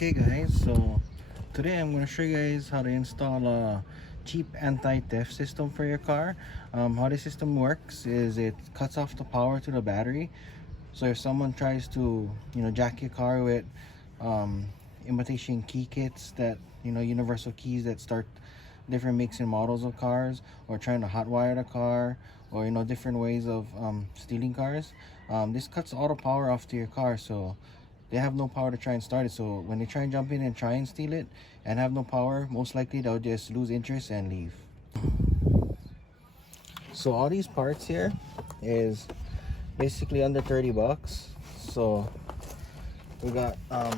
Okay guys, so today I'm going to show you guys how to install a cheap anti-theft system for your car. How this system works is it cuts off the power to the battery. So if someone tries to jack your car with imitation key kits, that universal keys that start different makes and models of cars, or trying to hotwire the car, or different ways of stealing cars, this cuts all the power off to your car, so they have no power to try and start it. So when they try and jump in and try and steal it and have no power, most likely they'll just lose interest and leave. So all these parts here is basically under 30 bucks. So we got a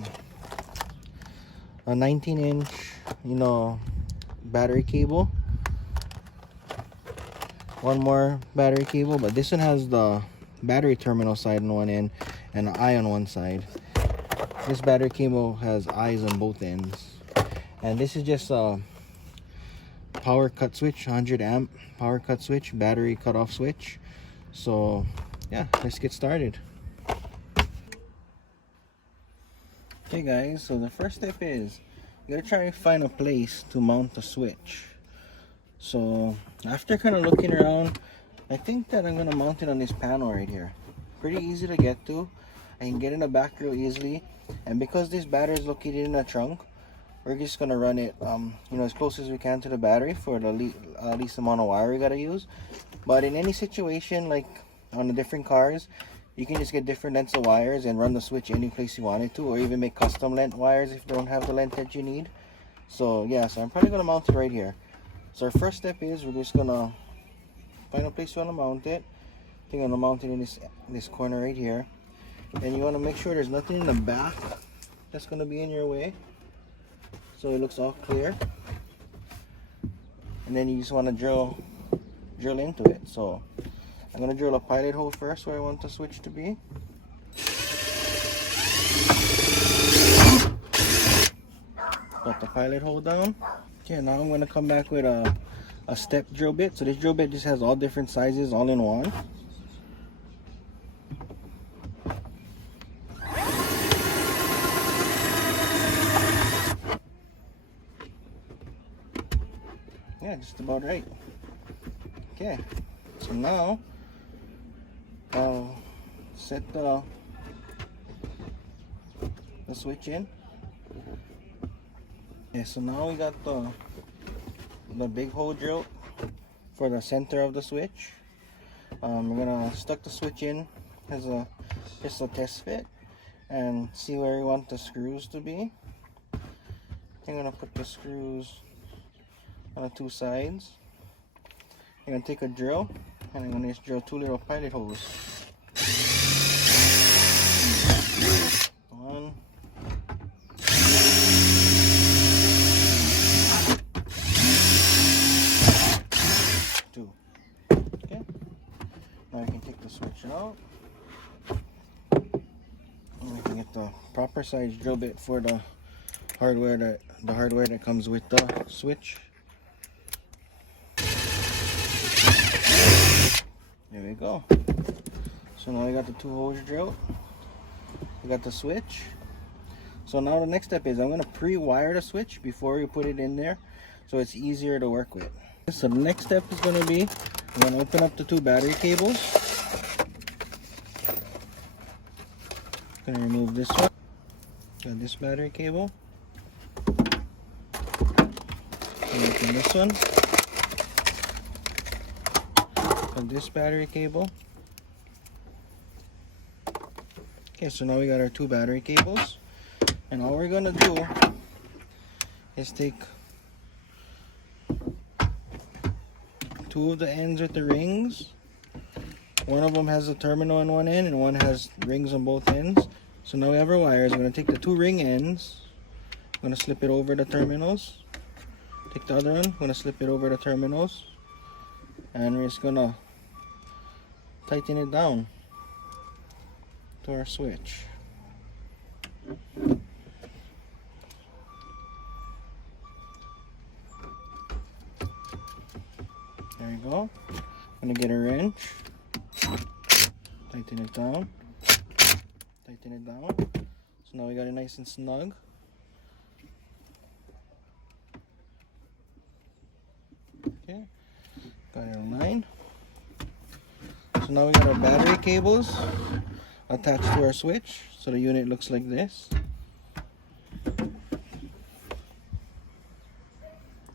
19-inch battery cable, one more battery cable, but this one has the battery terminal side on one end and an eye on one side. This battery cable has eyes on both ends, and this is just a power cut switch, 100 amp power cut switch, battery cut off switch. So yeah, let's get started. Okay guys, so the first step is you gotta try to find a place to mount the switch. So after kind of looking around, I think that I'm gonna mount it on this panel right here. Pretty easy to get to. I can get in the back real easily, and because this battery is located in the trunk, we're just gonna run it as close as we can to the battery for the least amount of wire we gotta use. But in any situation, like on the different cars, you can just get different lengths of wires and run the switch any place you want it to, or even make custom length wires if you don't have the length that you need. So yeah, so I'm probably gonna mount it right here. So our first step is we're just gonna find a place you want to mount it. I think I'm gonna mount it in this corner right here. And you want to make sure there's nothing in the back that's going to be in your way, so it looks all clear. And then you just want to drill into it. So I'm going to drill a pilot hole first where I want the switch to be. Got the pilot hole down. Okay, now I'm going to come back with a step drill bit. So this drill bit just has all different sizes all in one. Yeah, just about right. Okay, so now I'll set the switch in. Okay, so now we got the big hole drilled for the center of the switch. We're gonna stuck the switch in as just a test fit and see where we want the screws to be. I'm gonna put the screws on the two sides. I'm gonna take a drill and I'm gonna just drill two little pilot holes. One. Two. Okay. Now I can take the switch out. And I can get the proper size drill bit for the hardware that comes with the switch. There we go. So now we got the two holes drilled. We got the switch. So now the next step is I'm gonna pre-wire the switch before we put it in there, so it's easier to work with. So the next step is gonna be I'm gonna open up the two battery cables. Gonna remove this one. Got this battery cable. And open this one. Got this battery cable. Okay, so now we got our two battery cables, and all we're gonna do is take two of the ends with the rings. One of them has a terminal on one end and one has rings on both ends. So now we have our wires. I'm gonna take the two ring ends, I'm gonna slip it over the terminals. Take the other one, I'm gonna slip it over the terminals, and we're just gonna tighten it down to our switch. There you go. I'm gonna get a wrench, tighten it down. So now we got it nice and snug. Okay, got it on line. So now we got our battery cables attached to our switch, so the unit looks like this.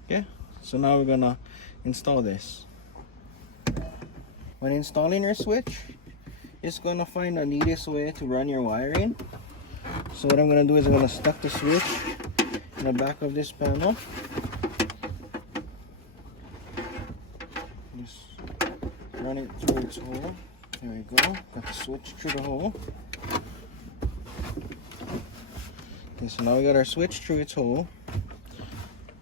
Okay, so now we're gonna install this. When installing your switch, it's gonna find the neatest way to run your wiring. So what I'm gonna do is I'm gonna stuck the switch in the back of this panel. Just run it through its hole. There we go. Got the switch through the hole. Okay, so now we got our switch through its hole.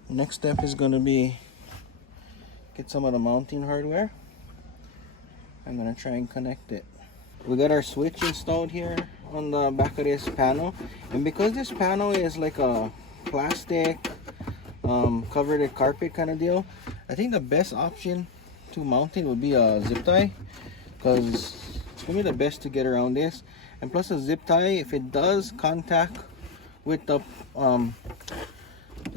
The next step is gonna be get some of the mounting hardware. I'm gonna try and connect it. We got our switch installed here on the back of this panel, and because this panel is like a plastic covered in carpet kind of deal, I think the best option to mount it would be a zip tie, because it's gonna be the best to get around this. And plus a zip tie, if it does contact with the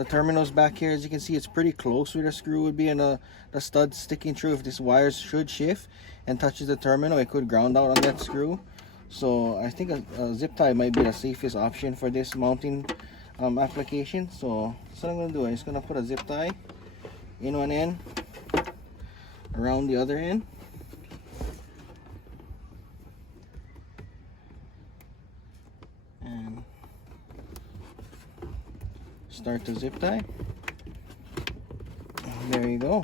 terminals back here, as you can see, it's pretty close where the screw would be, and the stud sticking through. If this wire should shift and touches the terminal, it could ground out on that screw. So I think a zip tie might be the safest option for this mounting application. So what I'm going to do, I'm just going to put a zip tie in one end, around the other end. And start the zip tie. There you go.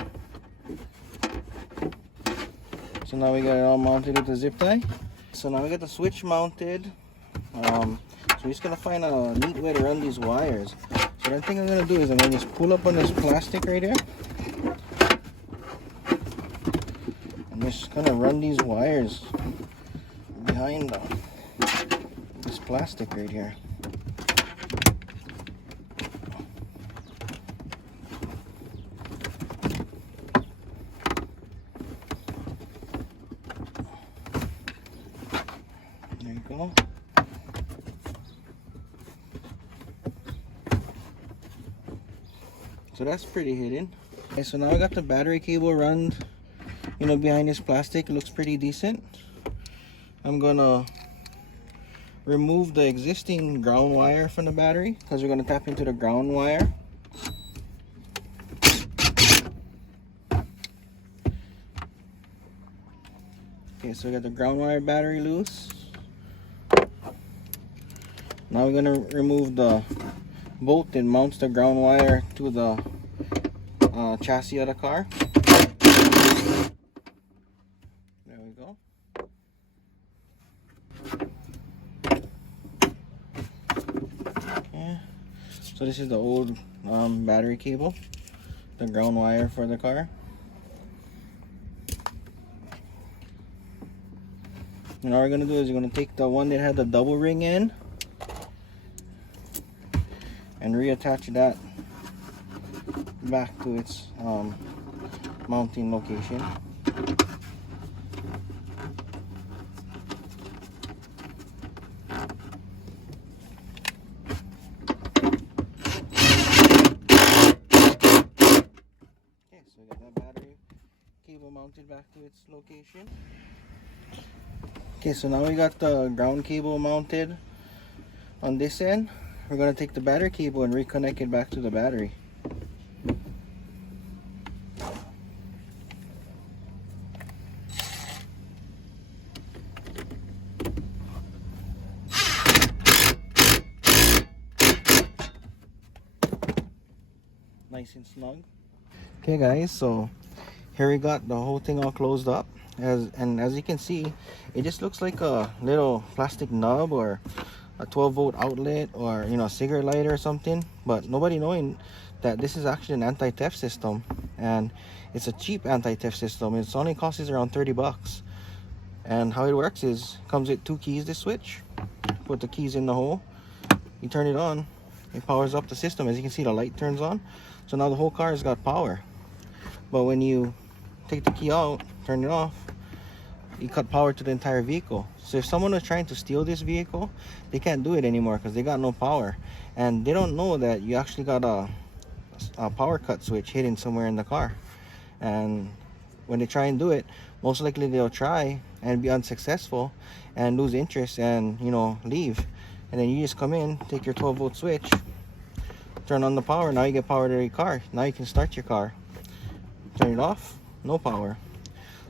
So now we got it all mounted with the zip tie. So now we got the switch mounted. So we're just gonna find a neat way to run these wires. So the thing I'm gonna do is I'm gonna just pull up on this plastic right here. I'm just gonna run these wires behind this plastic right here. There you go. So that's pretty hidden. Okay, so now I got the battery cable run, behind this plastic. It looks pretty decent. I'm gonna remove the existing ground wire from the battery, because we're gonna tap into the ground wire. Okay, so we got the ground wire battery loose. Now we're gonna remove the bolt that mounts the ground wire to the chassis of the car. There we go. Okay. So this is the old battery cable, the ground wire for the car. And all we're gonna do is we're gonna take the one that had the double ring in and reattach that back to its mounting location. Okay, so we got that battery cable mounted back to its location. Okay, so now we got the ground cable mounted on this end. We're going to take the battery cable and reconnect it back to the battery. Nice and snug. Okay guys, so here we got the whole thing all closed up. As you can see, it just looks like a little plastic nub or a 12-volt outlet, or a cigarette lighter or something, but nobody knowing that this is actually an anti-theft system, and it's a cheap anti-theft system. It's only costs around 30 bucks. And how it works is, comes with two keys to switch. Put the keys in the hole, you turn it on, it powers up the system. As you can see, the light turns on, so now the whole car has got power. But when you take the key out, turn it off, you cut power to the entire vehicle. So if someone was trying to steal this vehicle, they can't do it anymore because they got no power, and they don't know that you actually got a power cut switch hidden somewhere in the car. and when they try and do it, most likely they'll try and be unsuccessful and lose interest and, you know, leave. And then you just come in, take your 12-volt switch, turn on the power. Now you get power to your car. Now you can start your car. Turn it off, no power.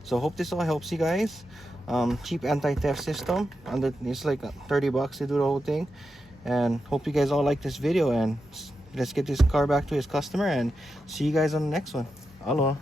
So hope this all helps you guys. Cheap anti-theft system. It's like 30 bucks to do the whole thing. And hope you guys all like this video, and let's get this car back to its customer, and see you guys on the next one. Aloha.